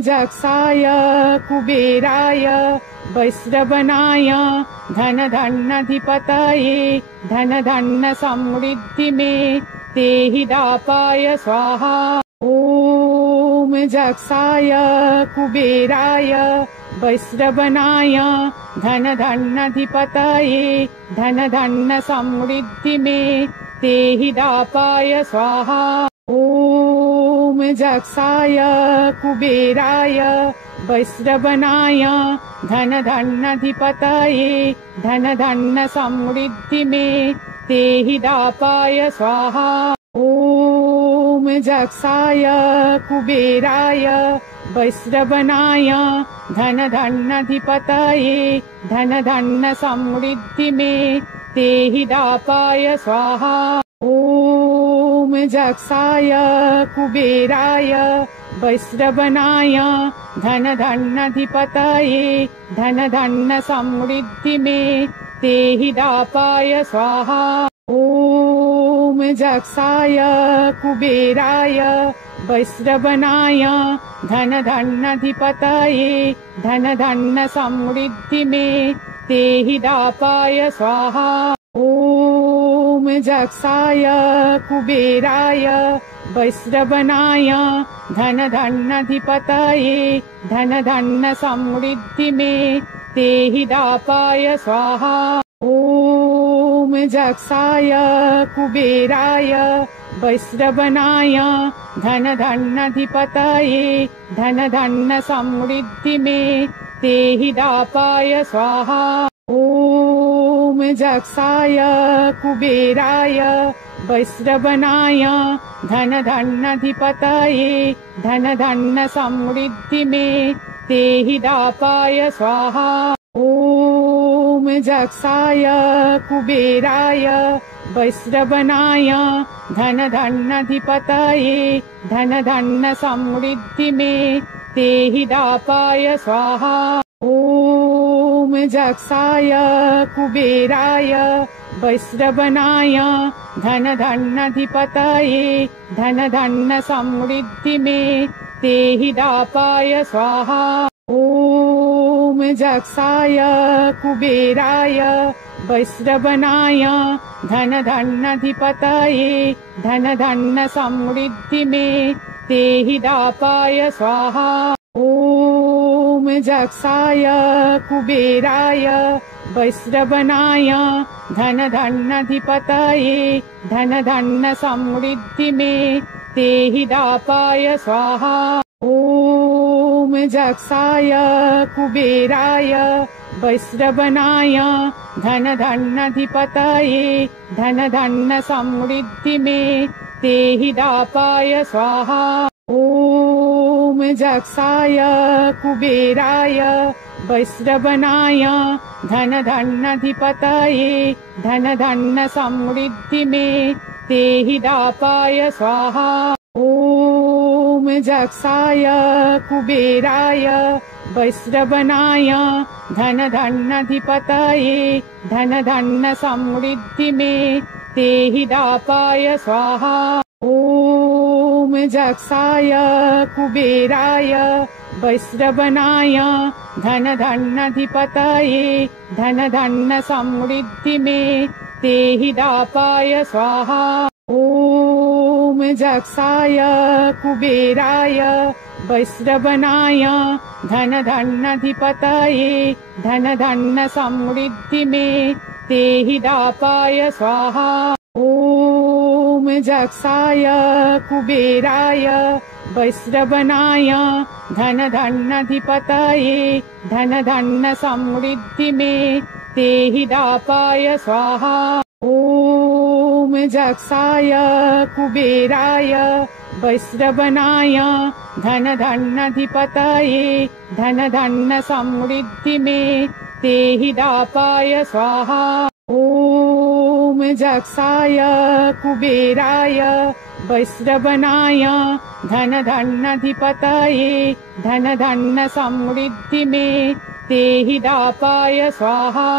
जक्षाय कुबेराय वैश्रवणाय धनधन्नधिपतये धनधन्न समृद्धि मे तेहि दापाय स्वाहा। ॐ जक्षाय कुबेराय वैश्रवणाय धनधन्नधिपतये धनधन्न समृद्धि मे तेहि दापाय स्वाहा। ॐ जक्षाय कुबेराय वैश्रवणाय धनधन्नधिपतये धनधन्न समृद्धि मे तेहि दापाय स्वाहा। ॐ जक्षाय कुबेराय वैश्रवणाय धनधन्नधिपतये धनधन्न समृद्धि मे तेहि दापाय स्वाहा। ॐ जक्षाय कुबेराय वैश्रवणाय धनधन्नधिपतये धनधन्न समृद्धि मे तेहि दापाय स्वाहा। ॐ जक्षाय कुबेराय वैश्रवणाय धनधन्नधिपतये धनधन्न समृद्धि मे तेहि दापाय स्वाहा। ॐ जक्षाय कुबेराय वैश्रवणाय धनधन्नधिपतये धनधन्न समृद्धि मे तेहि दापाय स्वाहा। ॐ जक्षाय कुबेराय वैश्रवणाय धनधन्नधिपतये धनधन्न समृद्धि मे तेहि दापाय स्वाहा। ॐ जक्षाय कुबेराय वैश्रवणाय धनधन्नधिपतये धनधन्न समृद्धि मे तेहि दापाय स्वाहा। ॐ जक्षाय कुबेराय वैश्रवणाय धनधन्नधिपतये धनधन्न समृद्धि मे तेहि दापाय स्वाहा। ॐ जक्षाय कुबेराय वैश्रवणाय धनधन्नधिपतये धनधन्न समृद्धि मे तेहि दापाय स्वाहा। ॐ जक्षाय कुबेराय वैश्रवणाय धनधन्नधिपतये धनधन्न समृद्धि मे तेहि दापाय स्वाहा। ॐ जक्षाय कुबेराय वैश्रवणाय धनधन्नधिपतये धनधन्न समृद्धि मे तेहि दापाय स्वाहा। ॐ जक्षाय कुबेराय वैश्रवणाय धनधन्नधिपतये धनधन्न समृद्धि मे तेहि दापाय स्वाहा। ॐ जक्षाय कुबेराय वैश्रवणाय धनधन्नधिपतये धनधन्न समृद्धि मे तेहि दापाय स्वाहा। ॐ जक्षाय कुबेराय वैश्रवणाय धनधन्नधिपतये धनधन्न समृद्धि मे तेहि दापाय स्वाहा। ॐ जक्षाय कुबेराय वैश्रवणाय धनधन्नधिपतये धनधन्न समृद्धि मे तेहि दापाय स्वाहा। ॐ जक्षाय कुबेराय वैश्रवणाय धनधन्नधिपतये धनधन्न समृद्धि मे तेहि दापाय स्वाहा। ॐ जक्षाय कुबेराय वैश्रवणाय धनधन्नधिपतये धनधन्न समृद्धि मे तेहि दापाय स्वाहा। ॐ जक्षाय कुबेराय वैश्रवणाय धनधन्नधिपतये धनधन्न समृद्धि मे तेहि दापाय स्वाहा। ॐ जक्षाय कुबेराय वैश्रवणाय धनधन्नधिपतये धनधन्न समृद्धि मे तेहि दापाय स्वाहा।